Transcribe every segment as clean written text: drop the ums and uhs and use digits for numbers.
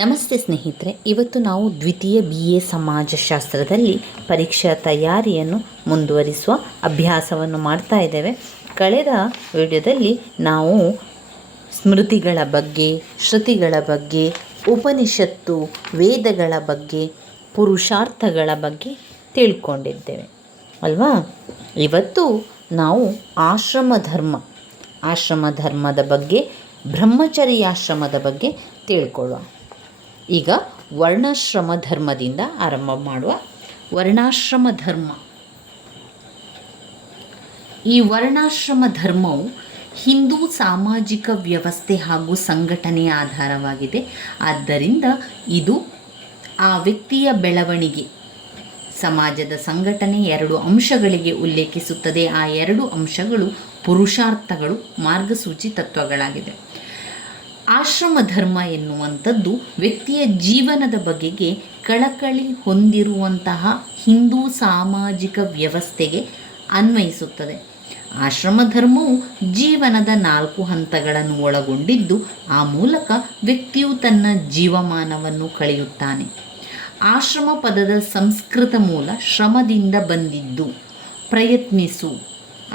ನಮಸ್ತೆ ಸ್ನೇಹಿತರೆ, ಇವತ್ತು ನಾವು ದ್ವಿತೀಯ BA ಸಮಾಜಶಾಸ್ತ್ರದಲ್ಲಿ ಪರೀಕ್ಷಾ ತಯಾರಿಯನ್ನು ಮುಂದುವರಿಸುವ ಅಭ್ಯಾಸವನ್ನು ಮಾಡ್ತಾ ಇದ್ದೇವೆ. ಕಳೆದ ವಿಡಿಯೋದಲ್ಲಿ ನಾವು ಸ್ಮೃತಿಗಳ ಬಗ್ಗೆ, ಶ್ರುತಿಗಳ ಬಗ್ಗೆ, ಉಪನಿಷತ್ತು, ವೇದಗಳ ಬಗ್ಗೆ, ಪುರುಷಾರ್ಥಗಳ ಬಗ್ಗೆ ತಿಳ್ಕೊಂಡಿದ್ದೇವೆ ಅಲ್ವಾ. ಇವತ್ತು ನಾವು ಆಶ್ರಮ ಧರ್ಮದ ಬಗ್ಗೆ, ಬ್ರಹ್ಮಚರ್ಯಾಶ್ರಮದ ಬಗ್ಗೆ ತಿಳ್ಕೊಳ್ಳುವ. ಈಗ ವರ್ಣಾಶ್ರಮ ಧರ್ಮದಿಂದ ಆರಂಭ ಮಾಡುವ. ವರ್ಣಾಶ್ರಮ ಧರ್ಮ. ಈ ವರ್ಣಾಶ್ರಮ ಧರ್ಮವು ಹಿಂದೂ ಸಾಮಾಜಿಕ ವ್ಯವಸ್ಥೆ ಹಾಗೂ ಸಂಘಟನೆಯ ಆಧಾರವಾಗಿದೆ. ಆದ್ದರಿಂದ ಇದು ಆ ವ್ಯಕ್ತಿಯ ಬೆಳವಣಿಗೆ, ಸಮಾಜದ ಸಂಘಟನೆ ಎರಡು ಅಂಶಗಳಿಗೆ ಉಲ್ಲೇಖಿಸುತ್ತದೆ. ಆ ಎರಡು ಅಂಶಗಳು ಪುರುಷಾರ್ಥಗಳು, ಮಾರ್ಗಸೂಚಿ ತತ್ವಗಳಾಗಿದೆ. ಆಶ್ರಮ ಧರ್ಮ ಎನ್ನುವಂಥದ್ದು ವ್ಯಕ್ತಿಯ ಜೀವನದ ಬಗೆಗೆ ಕಳಕಳಿ ಹೊಂದಿರುವಂತಹ ಹಿಂದೂ ಸಾಮಾಜಿಕ ವ್ಯವಸ್ಥೆಗೆ ಅನ್ವಯಿಸುತ್ತದೆ. ಆಶ್ರಮ ಧರ್ಮವು ಜೀವನದ 4 ಹಂತಗಳನ್ನು ಒಳಗೊಂಡಿದ್ದು, ಆ ಮೂಲಕ ವ್ಯಕ್ತಿಯು ತನ್ನ ಜೀವಮಾನವನ್ನು ಕಳೆಯುತ್ತಾನೆ. ಆಶ್ರಮ ಪದದ ಸಂಸ್ಕೃತ ಮೂಲ ಶ್ರಮದಿಂದ ಬಂದಿದ್ದು. ಪ್ರಯತ್ನಿಸು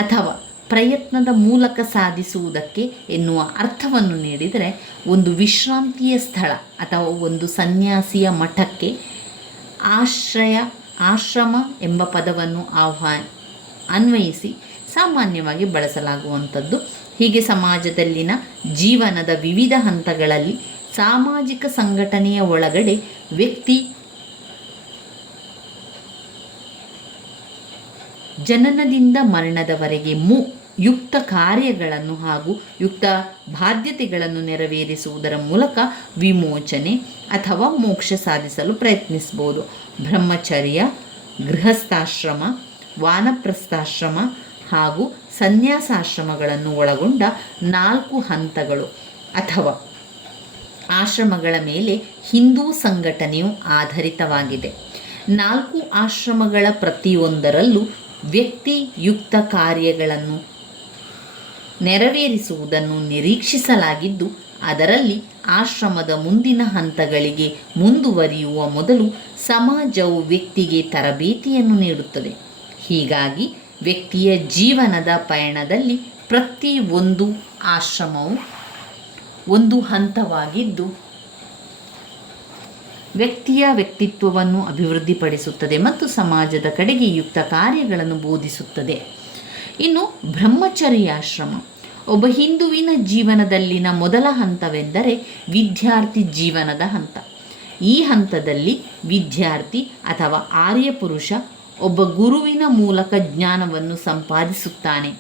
ಅಥವಾ ಪ್ರಯತ್ನದ ಮೂಲಕ ಸಾಧಿಸುವುದಕ್ಕೆ ಎನ್ನುವ ಅರ್ಥವನ್ನು ನೀಡಿದರೆ, ಒಂದು ವಿಶ್ರಾಂತಿಯ ಸ್ಥಳ ಅಥವಾ ಒಂದು ಸನ್ಯಾಸಿಯ ಮಠಕ್ಕೆ ಆಶ್ರಮ ಎಂಬ ಪದವನ್ನು ಅನ್ವಯಿಸಿ ಸಾಮಾನ್ಯವಾಗಿ ಬಳಸಲಾಗುವಂಥದ್ದು. ಹೀಗೆ ಸಮಾಜದಲ್ಲಿನ ಜೀವನದ ವಿವಿಧ ಹಂತಗಳಲ್ಲಿ ಸಾಮಾಜಿಕ ಸಂಘಟನೆಯ ಒಳಗಡೆ ವ್ಯಕ್ತಿ ಜನನದಿಂದ ಮರಣದವರೆಗೆ ಯುಕ್ತ ಕಾರ್ಯಗಳನ್ನು ಹಾಗೂ ಯುಕ್ತ ಬಾಧ್ಯತೆಗಳನ್ನು ನೆರವೇರಿಸುವುದರ ಮೂಲಕ ವಿಮೋಚನೆ ಅಥವಾ ಮೋಕ್ಷ ಸಾಧಿಸಲು ಪ್ರಯತ್ನಿಸಬಹುದು. ಬ್ರಹ್ಮಚರ್ಯ, ಗೃಹಸ್ಥಾಶ್ರಮ, ವಾನಪ್ರಸ್ಥಾಶ್ರಮ ಹಾಗೂ ಸನ್ಯಾಸಾಶ್ರಮಗಳನ್ನು ಒಳಗೊಂಡ 4 ಹಂತಗಳು ಅಥವಾ ಆಶ್ರಮಗಳ ಮೇಲೆ ಹಿಂದೂ ಸಂಘಟನೆಯು ಆಧಾರಿತವಾಗಿದೆ. 4 ಆಶ್ರಮಗಳ ಪ್ರತಿಯೊಂದರಲ್ಲೂ ವ್ಯಕ್ತಿ ಯುಕ್ತ ಕಾರ್ಯಗಳನ್ನು ನೆರವೇರಿಸುವುದನ್ನು ನಿರೀಕ್ಷಿಸಲಾಗಿದ್ದು, ಅದರಲ್ಲಿ ಆಶ್ರಮದ ಮುಂದಿನ ಹಂತಗಳಿಗೆ ಮುಂದುವರಿಯುವ ಮೊದಲು ಸಮಾಜವು ವ್ಯಕ್ತಿಗೆ ತರಬೇತಿಯನ್ನು ನೀಡುತ್ತದೆ. ಹೀಗಾಗಿ ವ್ಯಕ್ತಿಯ ಜೀವನದ ಪಯಣದಲ್ಲಿ ಪ್ರತಿಯೊಂದು ಆಶ್ರಮವು ಒಂದು ಹಂತವಾಗಿದ್ದು, ವ್ಯಕ್ತಿಯ ವ್ಯಕ್ತಿತ್ವವನ್ನು ಅಭಿವೃದ್ಧಿಪಡಿಸುತ್ತದೆ ಮತ್ತು ಸಮಾಜದ ಕಡೆಗೆ ಯುಕ್ತ ಕಾರ್ಯಗಳನ್ನು ಬೋಧಿಸುತ್ತದೆ. ಇನ್ನು ಬ್ರಹ್ಮಚರ್ಯಾಶ್ರಮ ಒಬ್ಬ ಹಿಂದುವಿನ ಜೀವನದಲ್ಲಿನ ಮೊದಲ ಹಂತವೆಂದರೆ ವಿದ್ಯಾರ್ಥಿ ಜೀವನದ ಹಂತ. ಈ ಹಂತದಲ್ಲಿ ವಿದ್ಯಾರ್ಥಿ ಅಥವಾ ಆರ್ಯ ಪುರುಷ ಒಬ್ಬ ಗುರುವಿನ ಮೂಲಕ ಜ್ಞಾನವನ್ನು ಸಂಪಾದಿಸುತ್ತಾನೆ.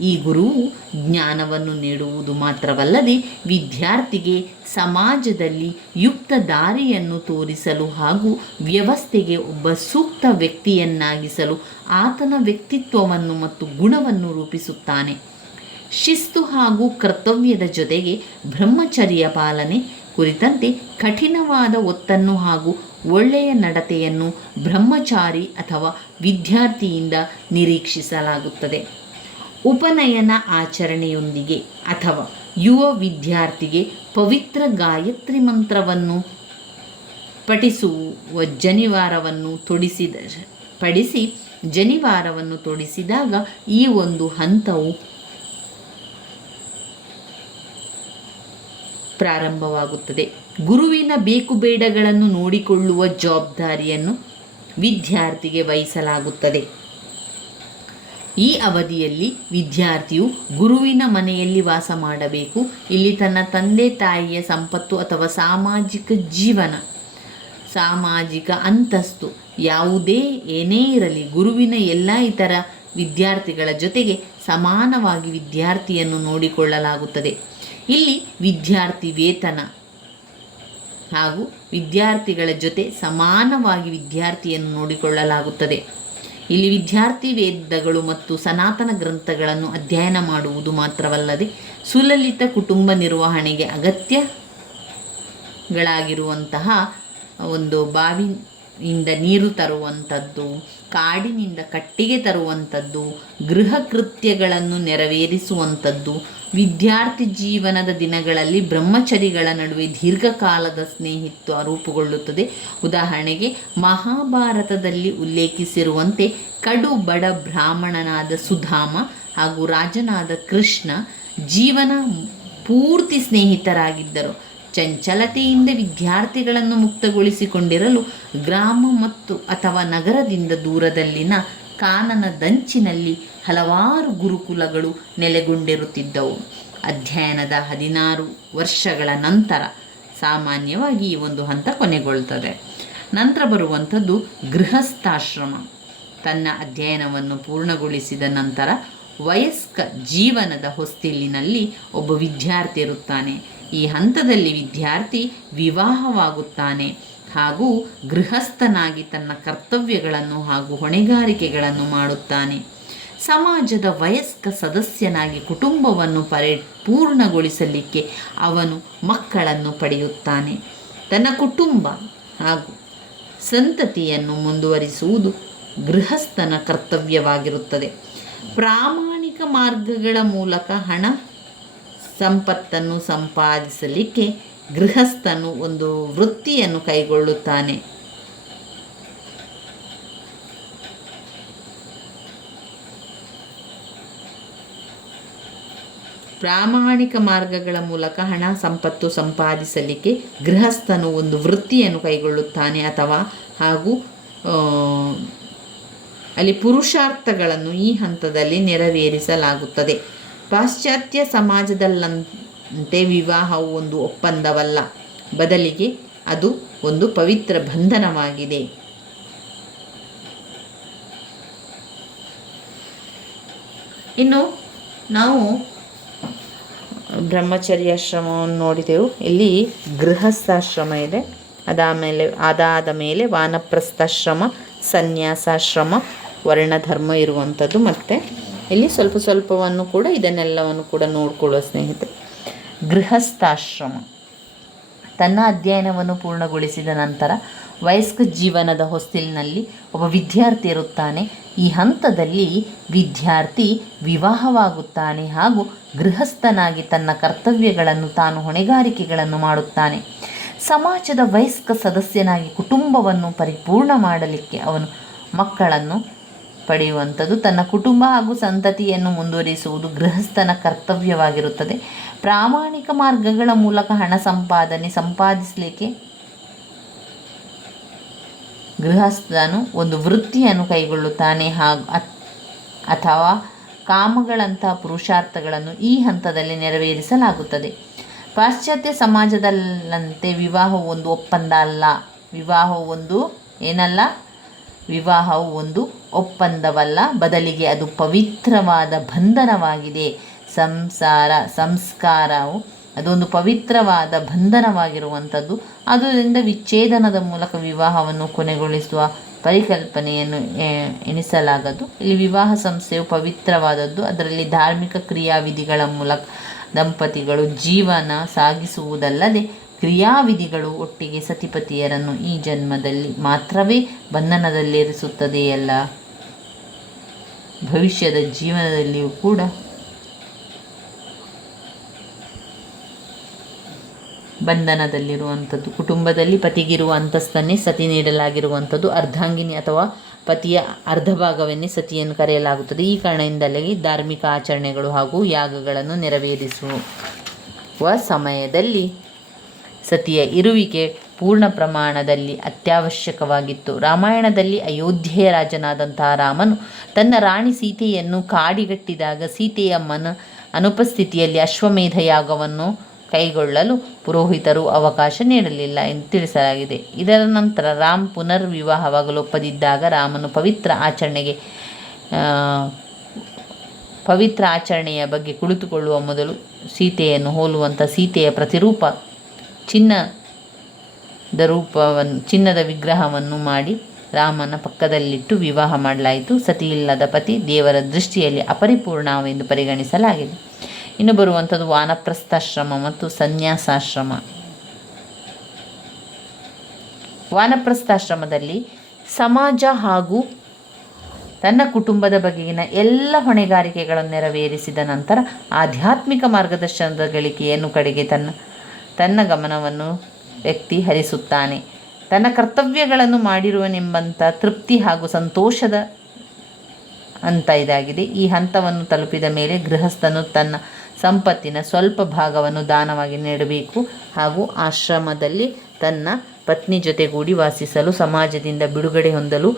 ಈ ಗುರುವು ಜ್ಞಾನವನ್ನು ನೀಡುವುದು ಮಾತ್ರವಲ್ಲದೆ ವಿದ್ಯಾರ್ಥಿಗೆ ಸಮಾಜದಲ್ಲಿ ಯುಕ್ತ ದಾರಿಯನ್ನು ತೋರಿಸಲು ಹಾಗೂ ವ್ಯವಸ್ಥೆಗೆ ಒಬ್ಬ ಸೂಕ್ತ ವ್ಯಕ್ತಿಯನ್ನಾಗಿಸಲು ಆತನ ವ್ಯಕ್ತಿತ್ವವನ್ನು ಮತ್ತು ಗುಣವನ್ನು ರೂಪಿಸುತ್ತಾನೆ. ಶಿಸ್ತು ಹಾಗೂ ಕರ್ತವ್ಯದ ಜೊತೆಗೆ ಬ್ರಹ್ಮಚರ್ಯ ಪಾಲನೆ ಕುರಿತಂತೆ ಕಠಿಣವಾದ ಒತ್ತನ್ನು ಹಾಗೂ ಒಳ್ಳೆಯ ನಡತೆಯನ್ನು ಬ್ರಹ್ಮಚಾರಿ ಅಥವಾ ವಿದ್ಯಾರ್ಥಿಯಿಂದ ನಿರೀಕ್ಷಿಸಲಾಗುತ್ತದೆ. ಉಪನಯನ ಆಚರಣೆಯೊಂದಿಗೆ ಅಥವಾ ಯುವ ವಿದ್ಯಾರ್ಥಿಗೆ ಪವಿತ್ರ ಗಾಯತ್ರಿ ಮಂತ್ರವನ್ನು ಪಠಿಸುವ ಜನಿವಾರವನ್ನು ತೊಡಿಸಿದಾಗ ಈ ಒಂದು ಹಂತವು ಪ್ರಾರಂಭವಾಗುತ್ತದೆ. ಗುರುವಿನ ಬೇಕುಬೇಡಗಳನ್ನು ನೋಡಿಕೊಳ್ಳುವ ಜವಾಬ್ದಾರಿಯನ್ನು ವಿದ್ಯಾರ್ಥಿಗೆ ವಹಿಸಲಾಗುತ್ತದೆ. ಈ ಅವಧಿಯಲ್ಲಿ ವಿದ್ಯಾರ್ಥಿಯು ಗುರುವಿನ ಮನೆಯಲ್ಲಿ ವಾಸ ಮಾಡಬೇಕು. ಇಲ್ಲಿ ತನ್ನ ತಂದೆ ತಾಯಿಯ ಸಂಪತ್ತು ಅಥವಾ ಸಾಮಾಜಿಕ ಜೀವನ, ಸಾಮಾಜಿಕ ಅಂತಸ್ತು ಏನೇ ಇರಲಿ, ಗುರುವಿನ ಎಲ್ಲ ಇತರ ವಿದ್ಯಾರ್ಥಿಗಳ ಜೊತೆಗೆ ಸಮಾನವಾಗಿ ವಿದ್ಯಾರ್ಥಿಯನ್ನು ನೋಡಿಕೊಳ್ಳಲಾಗುತ್ತದೆ. ಇಲ್ಲಿ ವಿದ್ಯಾರ್ಥಿ ವೇತನ ಹಾಗೂ ವಿದ್ಯಾರ್ಥಿಗಳ ಜೊತೆ ಸಮಾನವಾಗಿ ವಿದ್ಯಾರ್ಥಿಯನ್ನು ನೋಡಿಕೊಳ್ಳಲಾಗುತ್ತದೆ. ಇಲ್ಲಿ ವಿದ್ಯಾರ್ಥಿ ವೇದಗಳು ಮತ್ತು ಸನಾತನ ಗ್ರಂಥಗಳನ್ನು ಅಧ್ಯಯನ ಮಾಡುವುದು ಮಾತ್ರವಲ್ಲದೆ ಸುಲಲಿತ ಕುಟುಂಬ ನಿರ್ವಹಣೆಗೆ ಅಗತ್ಯಗಳಾಗಿರುವಂತಹ ಒಂದು ಇಂದ ನೀರು ತರುವಂಥದ್ದು, ಕಾಡಿನಿಂದ ಕಟ್ಟಿಗೆ ತರುವಂಥದ್ದು, ಗೃಹ ಕೃತ್ಯಗಳನ್ನು ನೆರವೇರಿಸುವಂಥದ್ದು, ವಿದ್ಯಾರ್ಥಿ ಜೀವನದ ದಿನಗಳಲ್ಲಿ ಬ್ರಹ್ಮಚರಿಗಳ ನಡುವೆ ದೀರ್ಘಕಾಲದ ಸ್ನೇಹಿತ್ವ ರೂಪುಗೊಳ್ಳುತ್ತದೆ. ಉದಾಹರಣೆಗೆ ಮಹಾಭಾರತದಲ್ಲಿ ಉಲ್ಲೇಖಿಸಿರುವಂತೆ ಕಡು ಬಡ ಬ್ರಾಹ್ಮಣನಾದ ಸುಧಾಮ ಹಾಗೂ ರಾಜನಾದ ಕೃಷ್ಣ ಜೀವನ ಪೂರ್ತಿ ಸ್ನೇಹಿತರಾಗಿದ್ದರು. ಚಂಚಲತೆಯಿಂದ ವಿದ್ಯಾರ್ಥಿಗಳನ್ನು ಮುಕ್ತಗೊಳಿಸಿಕೊಂಡಿರಲು ಗ್ರಾಮ ಮತ್ತು ಅಥವಾ ನಗರದಿಂದ ದೂರದಲ್ಲಿನ ಕಾನನದಂಚಿನಲ್ಲಿ ಹಲವಾರು ಗುರುಕುಲಗಳು ನೆಲೆಗೊಂಡಿರುತ್ತಿದ್ದವು. ಅಧ್ಯಯನದ 16 ವರ್ಷಗಳ ನಂತರ ಸಾಮಾನ್ಯವಾಗಿ ಈ ಒಂದು ಹಂತ ಕೊನೆಗೊಳ್ಳುತ್ತದೆ. ನಂತರ ಬರುವಂಥದ್ದು ಗೃಹಸ್ಥಾಶ್ರಮ. ತನ್ನ ಅಧ್ಯಯನವನ್ನು ಪೂರ್ಣಗೊಳಿಸಿದ ನಂತರ ವಯಸ್ಕ ಜೀವನದ ಹೊಸ್ತಿಲಿನಲ್ಲಿ ಒಬ್ಬ ವಿದ್ಯಾರ್ಥಿ ಇರುತ್ತಾನೆ. ಈ ಹಂತದಲ್ಲಿ ವಿದ್ಯಾರ್ಥಿ ವಿವಾಹವಾಗುತ್ತಾನೆ ಹಾಗೂ ಗೃಹಸ್ಥನಾಗಿ ತನ್ನ ಕರ್ತವ್ಯಗಳನ್ನು ಹಾಗೂ ಹೊಣೆಗಾರಿಕೆಗಳನ್ನು ಮಾಡುತ್ತಾನೆ. ಸಮಾಜದ ವಯಸ್ಕ ಸದಸ್ಯನಾಗಿ ಕುಟುಂಬವನ್ನು ಪೂರ್ಣಗೊಳಿಸಲಿಕ್ಕೆ ಅವನು ಮಕ್ಕಳನ್ನು ಪಡೆಯುತ್ತಾನೆ. ತನ್ನ ಕುಟುಂಬ ಹಾಗೂ ಸಂತತಿಯನ್ನು ಮುಂದುವರಿಸುವುದು ಗೃಹಸ್ಥನ ಕರ್ತವ್ಯವಾಗಿರುತ್ತದೆ. ಪ್ರಾಮಾಣಿಕ ಮಾರ್ಗಗಳ ಮೂಲಕ ಹಣ ಸಂಪತ್ತನ್ನು ಸಂಪಾದಿಸಲಿಕ್ಕೆ ಗೃಹಸ್ಥನು ಒಂದು ವೃತ್ತಿಯನ್ನು ಕೈಗೊಳ್ಳುತ್ತಾನೆ. ಪ್ರಾಮಾಣಿಕ ಮಾರ್ಗಗಳ ಮೂಲಕ ಹಣ ಸಂಪತ್ತು ಸಂಪಾದಿಸಲಿಕ್ಕೆ ಗೃಹಸ್ಥನು ಒಂದು ವೃತ್ತಿಯನ್ನು ಕೈಗೊಳ್ಳುತ್ತಾನೆ ಅಥವಾ ಹಾಗೂ ಅಲ್ಲಿ ಪುರುಷಾರ್ಥಗಳನ್ನು ಈ ಹಂತದಲ್ಲಿ ನೆರವೇರಿಸಲಾಗುತ್ತದೆ. ಪಾಶ್ಚಾತ್ಯ ಸಮಾಜದಲ್ಲಂತೆ ವಿವಾಹವು ಒಂದು ಒಪ್ಪಂದವಲ್ಲ, ಬದಲಿಗೆ ಅದು ಒಂದು ಪವಿತ್ರ ಬಂಧನವಾಗಿದೆ. ಇನ್ನು ನಾವು ಬ್ರಹ್ಮಚರ್ಯಾಶ್ರಮವನ್ನು ನೋಡಿದೆವು. ಇಲ್ಲಿ ಗೃಹಸ್ಥಾಶ್ರಮ ಇದೆ, ಅದಾದ ಮೇಲೆ ವಾನಪ್ರಸ್ಥಾಶ್ರಮ, ಸನ್ಯಾಸಾಶ್ರಮ, ವರ್ಣಧರ್ಮ ಇರುವಂಥದ್ದು. ಮತ್ತು ಇಲ್ಲಿ ಸ್ವಲ್ಪವನ್ನು ಕೂಡ ಇದನ್ನೆಲ್ಲವನ್ನು ಕೂಡ ನೋಡಿಕೊಳ್ಳುವ ಸ್ನೇಹಿತರೆ. ಗೃಹಸ್ಥಾಶ್ರಮ ತನ್ನ ಅಧ್ಯಯನವನ್ನು ಪೂರ್ಣಗೊಳಿಸಿದ ನಂತರ ವಯಸ್ಕ ಜೀವನದ ಹೊಸ್ತಿಲಿನಲ್ಲಿ ಒಬ್ಬ ವಿದ್ಯಾರ್ಥಿ ಇರುತ್ತಾನೆ. ಈ ಹಂತದಲ್ಲಿ ವಿದ್ಯಾರ್ಥಿ ವಿವಾಹವಾಗುತ್ತಾನೆ ಹಾಗೂ ಗೃಹಸ್ಥನಾಗಿ ತನ್ನ ಕರ್ತವ್ಯಗಳನ್ನು ತಾನು ಹೊಣೆಗಾರಿಕೆಗಳನ್ನು ಮಾಡುತ್ತಾನೆ. ಸಮಾಜದ ವಯಸ್ಕ ಸದಸ್ಯನಾಗಿ ಕುಟುಂಬವನ್ನು ಪರಿಪೂರ್ಣ ಮಾಡಲಿಕ್ಕೆ ಅವನು ಮಕ್ಕಳನ್ನು ಪಡೆಯುವಂಥದ್ದು. ತನ್ನ ಕುಟುಂಬ ಹಾಗೂ ಸಂತತಿಯನ್ನು ಮುಂದುವರಿಸುವುದು ಗೃಹಸ್ಥನ ಕರ್ತವ್ಯವಾಗಿರುತ್ತದೆ. ಪ್ರಾಮಾಣಿಕ ಮಾರ್ಗಗಳ ಮೂಲಕ ಹಣ ಸಂಪಾದಿಸಲಿಕ್ಕೆ ಗೃಹಸ್ಥನು ಒಂದು ವೃತ್ತಿಯನ್ನು ಕೈಗೊಳ್ಳುತ್ತಾನೆ ಅಥವಾ ಕಾಮಗಳಂತಹ ಪುರುಷಾರ್ಥಗಳನ್ನು ಈ ಹಂತದಲ್ಲಿ ನೆರವೇರಿಸಲಾಗುತ್ತದೆ. ಪಾಶ್ಚಾತ್ಯ ಸಮಾಜದಲ್ಲಂತೆ ವಿವಾಹವು ಒಂದು ಒಪ್ಪಂದ ಅಲ್ಲ. ವಿವಾಹವು ಒಂದು ಒಪ್ಪಂದವಲ್ಲ, ಬದಲಿಗೆ ಅದು ಪವಿತ್ರವಾದ ಬಂಧನವಾಗಿದೆ. ಸಂಸ್ಕಾರವು ಅದೊಂದು ಪವಿತ್ರವಾದ ಬಂಧನವಾಗಿರುವಂಥದ್ದು. ಅದರಿಂದ ವಿಚ್ಛೇದನದ ಮೂಲಕ ವಿವಾಹವನ್ನು ಕೊನೆಗೊಳಿಸುವ ಪರಿಕಲ್ಪನೆಯನ್ನು ಎಣಿಸಲಾಗದು. ಇಲ್ಲಿ ವಿವಾಹ ಸಂಸ್ಥೆಯು ಪವಿತ್ರವಾದದ್ದು. ಅದರಲ್ಲಿ ಧಾರ್ಮಿಕ ಕ್ರಿಯಾವಿಧಿಗಳ ಮೂಲಕ ದಂಪತಿಗಳು ಜೀವನ ಸಾಗಿಸುವುದಲ್ಲದೆ ಕ್ರಿಯಾವಿಧಿಗಳು ಒಟ್ಟಿಗೆ ಸತಿಪತಿಯರನ್ನು ಈ ಜನ್ಮದಲ್ಲಿ ಮಾತ್ರವೇ ಬಂಧನದಲ್ಲಿರಿಸುತ್ತದೆಯಲ್ಲ, ಭವಿಷ್ಯದ ಜೀವನದಲ್ಲಿಯೂ ಕೂಡ ಬಂಧನದಲ್ಲಿರುವಂಥದ್ದು. ಕುಟುಂಬದಲ್ಲಿ ಪತಿಗಿರುವ ಅಂತಸ್ತನ್ನೇ ಸತಿ ನೀಡಲಾಗಿರುವಂಥದ್ದು. ಅರ್ಧಾಂಗಿನಿ ಅಥವಾ ಪತಿಯ ಅರ್ಧ ಭಾಗವನ್ನೇ ಸತಿಯನ್ನು ಕರೆಯಲಾಗುತ್ತದೆ. ಈ ಕಾರಣದಿಂದಲೇ ಧಾರ್ಮಿಕ ಆಚರಣೆಗಳು ಹಾಗೂ ಯಾಗಗಳನ್ನು ನೆರವೇರಿಸುವ ಸಮಯದಲ್ಲಿ ಸತಿಯ ಇರುವಿಕೆ ಪೂರ್ಣ ಪ್ರಮಾಣದಲ್ಲಿ ಅತ್ಯವಶ್ಯಕವಾಗಿತ್ತು. ರಾಮಾಯಣದಲ್ಲಿ ಅಯೋಧ್ಯೆಯ ರಾಜನಾದಂತಹ ರಾಮನು ತನ್ನ ರಾಣಿ ಸೀತೆಯನ್ನು ಕಾಡಿಗಟ್ಟಿದಾಗ ಸೀತೆಯ ಅನುಪಸ್ಥಿತಿಯಲ್ಲಿ ಅಶ್ವಮೇಧ ಯಾಗವನ್ನು ಕೈಗೊಳ್ಳಲು ಪುರೋಹಿತರು ಅವಕಾಶ ನೀಡಲಿಲ್ಲ ಎಂದು ತಿಳಿಸಲಾಗಿದೆ. ಇದರ ನಂತರ ರಾಮ್ ಪುನರ್ವಿವಾಹವಾಗಲು ಒಪ್ಪದಿದ್ದಾಗ ರಾಮನು ಪವಿತ್ರ ಆಚರಣೆಯ ಬಗ್ಗೆ ಕುಳಿತುಕೊಳ್ಳುವ ಮೊದಲು ಸೀತೆಯನ್ನು ಹೋಲುವಂಥ ಸೀತೆಯ ಪ್ರತಿರೂಪ ಚಿನ್ನದ ವಿಗ್ರಹವನ್ನು ಮಾಡಿ ರಾಮನ ಪಕ್ಕದಲ್ಲಿಟ್ಟು ವಿವಾಹ ಮಾಡಲಾಯಿತು. ಸತಿಯಿಲ್ಲದ ಪತಿ ದೇವರ ದೃಷ್ಟಿಯಲ್ಲಿ ಅಪರಿಪೂರ್ಣವೆಂದು ಪರಿಗಣಿಸಲಾಗಿದೆ. ಇನ್ನು ಬರುವಂಥದ್ದು ವಾನಪ್ರಸ್ಥಾಶ್ರಮ ಮತ್ತು ಸನ್ಯಾಸಾಶ್ರಮ. ವಾನಪ್ರಸ್ಥಾಶ್ರಮದಲ್ಲಿ ಸಮಾಜ ಹಾಗೂ ತನ್ನ ಕುಟುಂಬದ ಬಗೆಗಿನ ಎಲ್ಲ ಹೊಣೆಗಾರಿಕೆಗಳನ್ನು ನೆರವೇರಿಸಿದ ನಂತರ ಆಧ್ಯಾತ್ಮಿಕ ಮಾರ್ಗದರ್ಶನದ ಗಳಿಕೆಯನ್ನು ಕಡೆಗೆ ತನ್ನ ಗಮನವನ್ನು ವ್ಯಕ್ತಿ ಹರಿಸುತ್ತಾನೆ. ತನ್ನ ಕರ್ತವ್ಯಗಳನ್ನು ಮಾಡಿರುವನೆಂಬಂಥ ತೃಪ್ತಿ ಹಾಗೂ ಸಂತೋಷದ ಹಂತ ಇದಾಗಿದೆ. ಈ ಹಂತವನ್ನು ತಲುಪಿದ ಮೇಲೆ ಗೃಹಸ್ಥನು ತನ್ನ ಸಂಪತ್ತಿನ ಸ್ವಲ್ಪ ಭಾಗವನ್ನು ದಾನವಾಗಿ ನೀಡಬೇಕು ಹಾಗೂ ಆಶ್ರಮದಲ್ಲಿ ತನ್ನ ಪತ್ನಿ ಜೊತೆಗೂಡಿ ವಾಸಿಸಲು, ಸಮಾಜದಿಂದ ಬಿಡುಗಡೆ ಹೊಂದಲು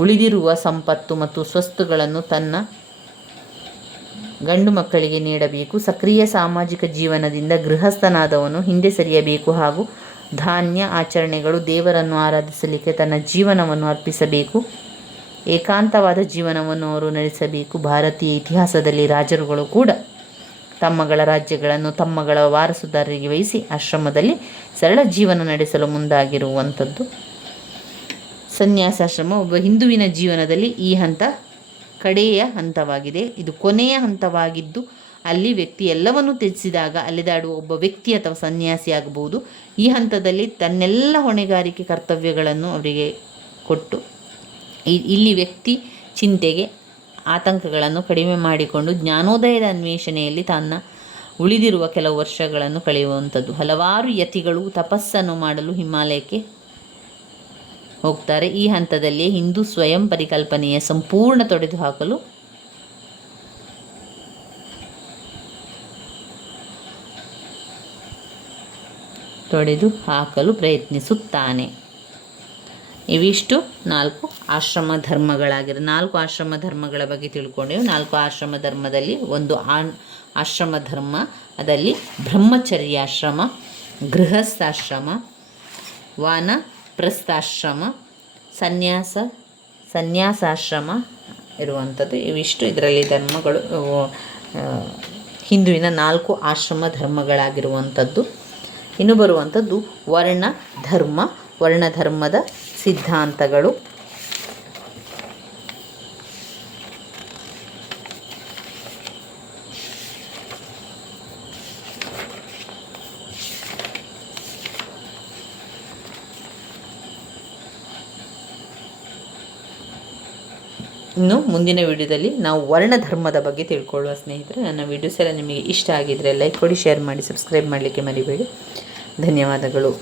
ಉಳಿದಿರುವ ಸಂಪತ್ತು ಮತ್ತು ಸ್ವತ್ತುಗಳನ್ನು ತನ್ನ ಗಂಡು ಮಕ್ಕಳಿಗೆ ನೀಡಬೇಕು. ಸಕ್ರಿಯ ಸಾಮಾಜಿಕ ಜೀವನದಿಂದ ಗೃಹಸ್ಥನಾದವನು ಹಿಂದೆ ಸರಿಯಬೇಕು ಹಾಗೂ ಧಾನ್ಯ ಆಚರಣೆಗಳು, ದೇವರನ್ನು ಆರಾಧಿಸಲಿಕ್ಕೆ ತನ್ನ ಜೀವನವನ್ನು ಅರ್ಪಿಸಬೇಕು. ಏಕಾಂತವಾದ ಜೀವನವನ್ನು ಅವರು ನಡೆಸಬೇಕು. ಭಾರತೀಯ ಇತಿಹಾಸದಲ್ಲಿ ರಾಜರುಗಳು ಕೂಡ ತಮ್ಮಗಳ ರಾಜ್ಯಗಳನ್ನು ತಮ್ಮಗಳ ವಾರಸುದಾರರಿಗೆ ವಹಿಸಿ ಆಶ್ರಮದಲ್ಲಿ ಸರಳ ಜೀವನ ನಡೆಸಲು ಮುಂದಾಗಿರುವಂಥದ್ದು. ಸನ್ಯಾಸಾಶ್ರಮ ಒಬ್ಬ ಹಿಂದುವಿನ ಜೀವನದಲ್ಲಿ ಈ ಹಂತ ಕಡೆಯ ಹಂತವಾಗಿದೆ. ಇದು ಕೊನೆಯ ಹಂತವಾಗಿದ್ದು ಅಲ್ಲಿ ವ್ಯಕ್ತಿ ಎಲ್ಲವನ್ನೂ ತ್ಯಜಿಸಿದಾಗ ಅಲೆದಾಡುವ ಒಬ್ಬ ವ್ಯಕ್ತಿ ಅಥವಾ ಸನ್ಯಾಸಿ ಆಗಬಹುದು. ಈ ಹಂತದಲ್ಲಿ ತನ್ನೆಲ್ಲ ಹೊಣೆಗಾರಿಕೆ ಕರ್ತವ್ಯಗಳನ್ನು ಅವರಿಗೆ ಕೊಟ್ಟು ಇಲ್ಲಿ ವ್ಯಕ್ತಿ ಚಿಂತೆಗೆ ಆತಂಕಗಳನ್ನು ಕಡಿಮೆ ಮಾಡಿಕೊಂಡು ಜ್ಞಾನೋದಯದ ಅನ್ವೇಷಣೆಯಲ್ಲಿ ತನ್ನ ಉಳಿದಿರುವ ಕೆಲವು ವರ್ಷಗಳನ್ನು ಕಳೆಯುವಂಥದ್ದು. ಹಲವಾರು ಯತಿಗಳು ತಪಸ್ಸನ್ನು ಮಾಡಲು ಹಿಮಾಲಯಕ್ಕೆ ಹೋಗ್ತಾರೆ. ಈ ಹಂತದಲ್ಲಿ ಹಿಂದೂ ಸ್ವಯಂ ಪರಿಕಲ್ಪನೆಯ ಸಂಪೂರ್ಣ ತೊಡೆದು ಹಾಕಲು ಪ್ರಯತ್ನಿಸುತ್ತಾನೆ. ಇವಿಷ್ಟು 4 ಆಶ್ರಮ ಧರ್ಮಗಳಾಗಿರೋ 4 ಆಶ್ರಮ ಧರ್ಮಗಳ ಬಗ್ಗೆ ತಿಳ್ಕೊಂಡೆವು. 4 ಆಶ್ರಮ ಧರ್ಮದಲ್ಲಿ ಒಂದು ಆಶ್ರಮ ಧರ್ಮ, ಅದರಲ್ಲಿ ಬ್ರಹ್ಮಚರ್ಯಾಶ್ರಮ, ಗೃಹಸ್ಥಾಶ್ರಮ, ವಾನಪ್ರಸ್ಥಾಶ್ರಮ, ಸನ್ಯಾಸಾಶ್ರಮ ಇರುವಂಥದ್ದು. ಇವಿಷ್ಟು ಇದರಲ್ಲಿ ಧರ್ಮಗಳು ಹಿಂದುವಿನ 4 ಆಶ್ರಮ ಧರ್ಮಗಳಾಗಿರುವಂಥದ್ದು. ಇನ್ನು ಬರುವಂಥದ್ದು ವರ್ಣಧರ್ಮದ ಸಿದ್ಧಾಂತಗಳು. ಇನ್ನು ಮುಂದಿನ ವಿಡಿಯೋದಲ್ಲಿ ನಾವು ವರ್ಣಧರ್ಮದ ಬಗ್ಗೆ ತಿಳ್ಕೊಳ್ಳುವ ಸ್ನೇಹಿತರೆ. ನನ್ನ ವಿಡಿಯೋಸ್ ಎಲ್ಲ ನಿಮಗೆ ಇಷ್ಟ ಆಗಿದ್ದರೆ ಲೈಕ್ ಕೊಡಿ, ಶೇರ್ ಮಾಡಿ, ಸಬ್ಸ್ಕ್ರೈಬ್ ಮಾಡಲಿಕ್ಕೆ ಮರಿಬೇಡಿ. ಧನ್ಯವಾದಗಳು.